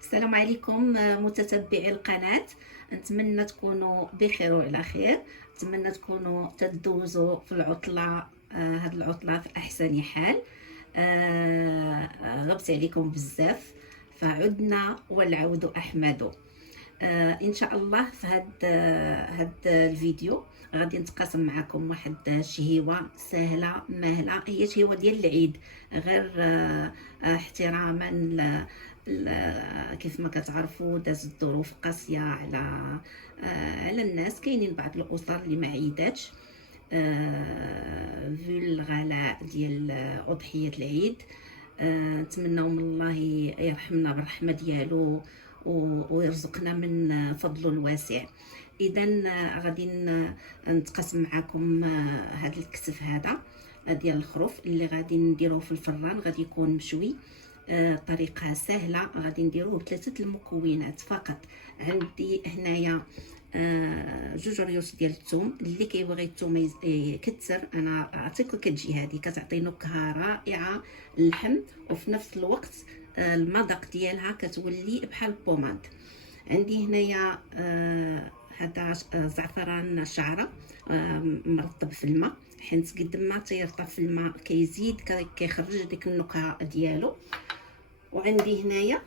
السلام عليكم متتبعي القناة. نتمنى تكونوا بخير وعلى خير. نتمنى تكونوا تدوزوا في العطلة، هاد العطلة في أحسن حال. غبت عليكم بزاف، فعدنا والعود أحمد. ان شاء الله في هاد الفيديو غادي نتقاسم معكم واحد الشهيوه سهله ماهله، هي شهيوه ديال العيد، غير احتراما كيف ما كتعرفوا دازت ظروف قاسيه على الناس. كاينين بعض الاسر اللي ما عيداتش في الغلاء ديال اضحيه العيد. نتمنوا من الله يرحمنا بالرحمه ديالو ويرزقنا من فضله الواسع. اذا غادي نتقاسم معكم هذا الكسف هذا ديال الخروف اللي غادي نديروه في الفران. غادي يكون مشوي، طريقه سهله. غادي نديروه بثلاثه المكونات فقط. عندي هنايا جوج ريوس ديال الثوم. اللي كيبغي الثوم يكثر، انا عطيكم كتجي هذه كتعطي نكهه رائعه اللحم، وفي نفس الوقت المذاق ديالها كتولي بحال البوماد. عندي هنايا هذا زعفران شعره مرطب في الماء، حيت قد ما تيرطب في الماء كيزيد كيخرج ديك النكهه ديالو. وعندي هنايا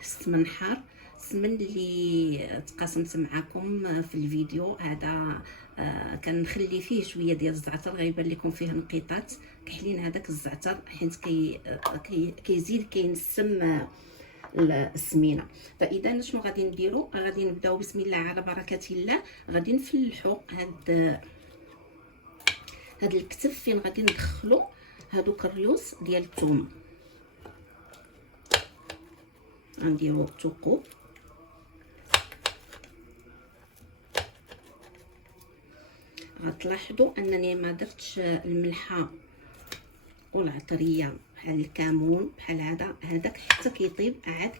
السمن حار، السمن اللي تقاسمت معكم في الفيديو هذا. كنخلي فيه شويه ديال الزعتر، غيبان لكم فيه انقطاط كحلين هذاك الزعتر، حيت كيزيد كينسم السمينه. فاذا شنو غادي نديرو؟ غادي نبداو بسم الله على بركه الله. غادي نفلحوا هاد الكتف فين غادي ندخلو هادوك الريوس ديال الثوم. غنديرو ثقوب، غتلاحظوا انني ما درتش الملحه والعطريه بحال الكمون بحال هذاك حتى كيطيب عاد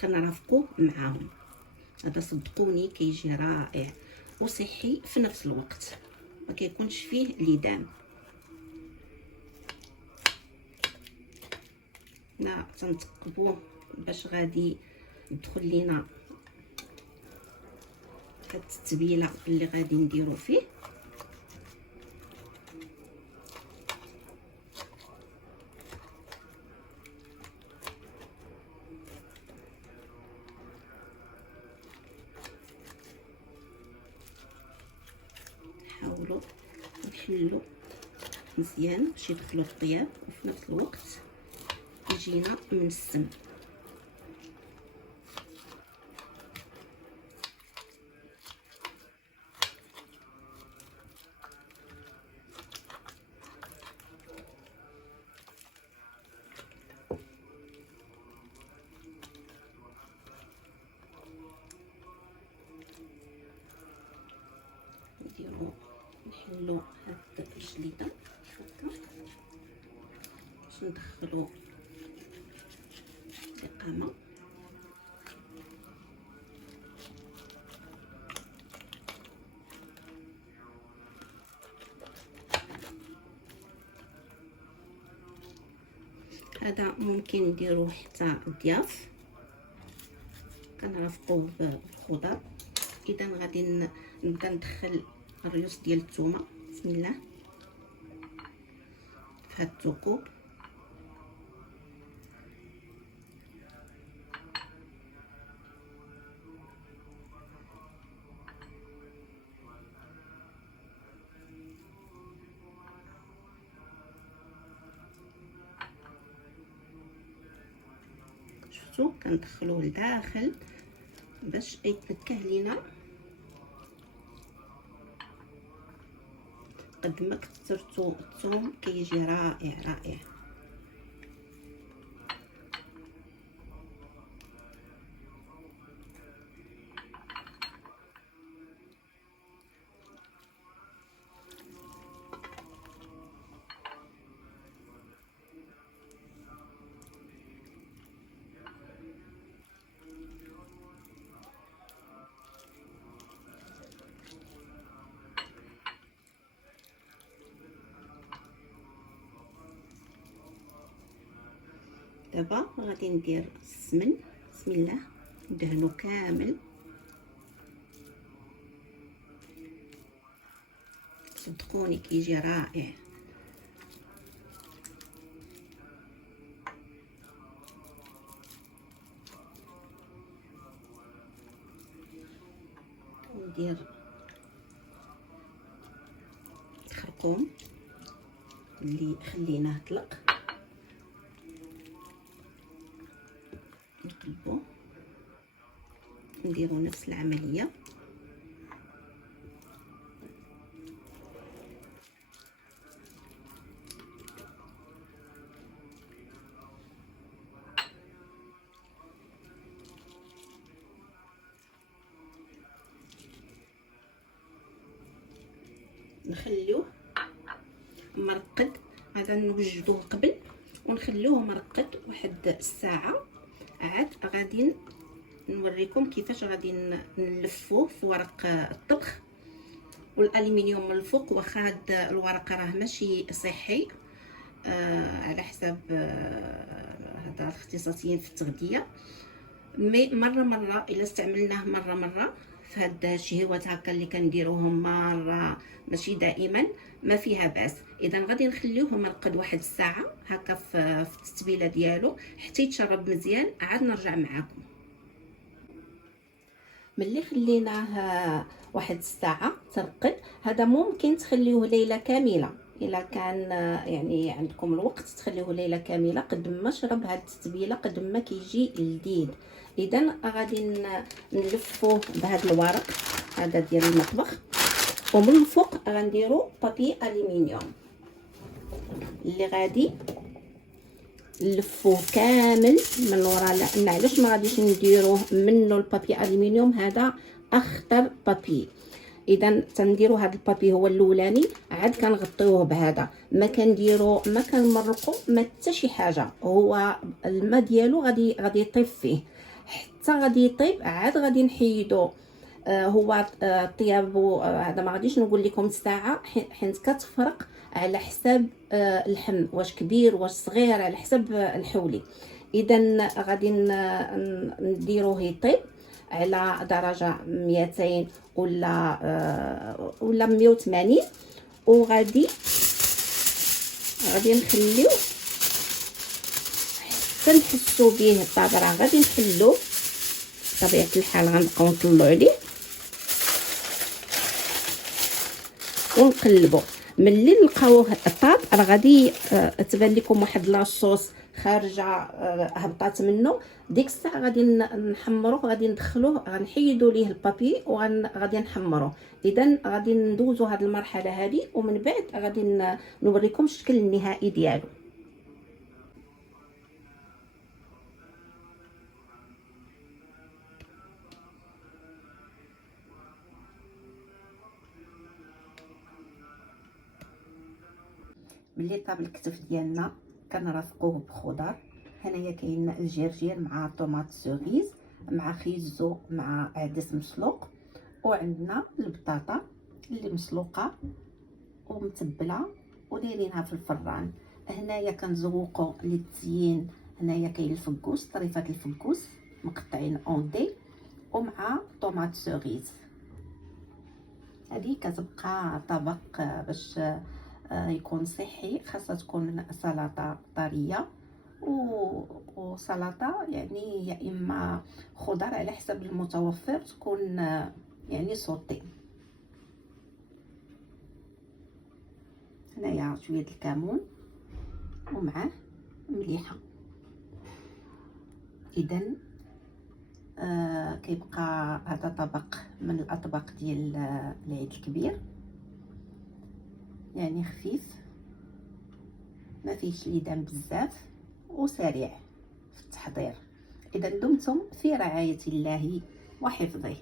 كنرافقوه معاهم. هذا صدقوني كيجي رائع وصحي في نفس الوقت، ما كيكونش فيه ليدان. لا تنتقبوه باش غادي يدخل لينا هاد التتبيله اللي غادي نديرو فيه. نحاولوا نحلو مزيان باش يدخلوا الطياب وفي نفس الوقت يجينا من السم. نحلو هاد الجليده هكا باش ندخلو القامه. هذا ممكن نديروه حتى ضياف، كنرافقوه بالخضر. اذا غادي نبدا ندخل الريوس ديال الثومه بسم الله في هاد الثقوب. شفتوا كندخلوه لداخل باش يتنكه لينا. قد ما كثرتوا الثوم كيجي رائع رائع. دابا غادي ندير السمن. بسم الله، ندهنو كامل. صدقوني كيجي رائع. ندير الخرقوم اللي خليناه طلق، نقلبو، نديرو نفس العملية. نخليوه مرقد، هذا نوجدوه قبل ونخليوه مرقد واحد الساعة. عاد غادي نوريكم كيفاش غادي نلفوه في ورق الطبخ والالومنيوم من الفوق. واخا هاد الورق راه ماشي صحي على حساب هذا الاختصاصيين في التغذيه، مي مره الا استعملناه مره في هاد الشهوات هكا اللي كنديروهم مره ماشي دائما، ما فيها باس. اذا غادي نخليوه مرقد واحد الساعه هكا في التتبيله ديالو حتى يتشرب مزيان. عاد نرجع معكم. ملي خليناه واحد الساعه ترقد، هذا ممكن تخليوه ليله كامله الا كان يعني عندكم الوقت، تخليوه ليله كامله قد ما شرب هاد التتبيله قد ما كيجي لذيذ. اذا غادي نلفوه بهذا الورق هذا ديال المطبخ، ومن الفوق غنديروا بابي الومنيوم اللي غادي نلفوه كامل من ورا. لان علاش ما غاديش نديروه منه البابي الومنيوم؟ هذا اخطر بابي. اذا تنديروا هذا البابي هو الاولاني، عاد كنغطيوه بهذا، ما كنديرو ما كنمرقو ما حتى شي حاجه. هو الماء ديالو غادي يطيب فيه حتى غادي يطيب. عاد غادي نحيدو هو طيابو هذا ما غاديش نقول لكم الساعه، حيت كتفرق على حساب اللحم، واش كبير واش صغير، على حساب الحولي. اذا غادي نديروه يطيب على درجه 200 ولا 180، وغادي نخليوه حتى نحسو به الطابره. غادي نحلو بطبيعه الحال، غنبقاو نطلعو عليه ونقلبو. ملي نلقاوه طاب راه غادي تبان لكم واحد لاصوص خارجه هبطات منه. ديك الساعه غادي نحمروه، غادي ندخلوه، غنحيدوا ليه البابي وغادي نحمروه. اذا غادي ندوزو هذه المرحله هذه، ومن بعد غادي نوريكم الشكل النهائي ديالو. ملي طاب الكتف ديالنا كنرافقوه بخضر. هنايا كاين الجرجير مع طوماط سوريز مع خيزو مع عدس مسلوق، وعندنا البطاطا اللي مسلوقه ومتبله ودايرينها في الفران. هنايا كنزوقوا للتزيين، هنايا كاين الفكوس، طريفات الفكوس مقطعين اون ومع طوماط سوريز. هذه كتبقى طبق باش يكون صحي. خاصها تكون سلطه طريه وسلطه يعني يا اما خضر على حسب المتوفر، تكون يعني صوتي. هنايا شويه الكمون ومعاه مليحه. اذا كيبقى هذا طبق من الاطباق ديال العيد الكبير، يعني خفيف ما فيهش ليدان بزاف وسريع في التحضير. اذا دمتم في رعايه الله وحفظه.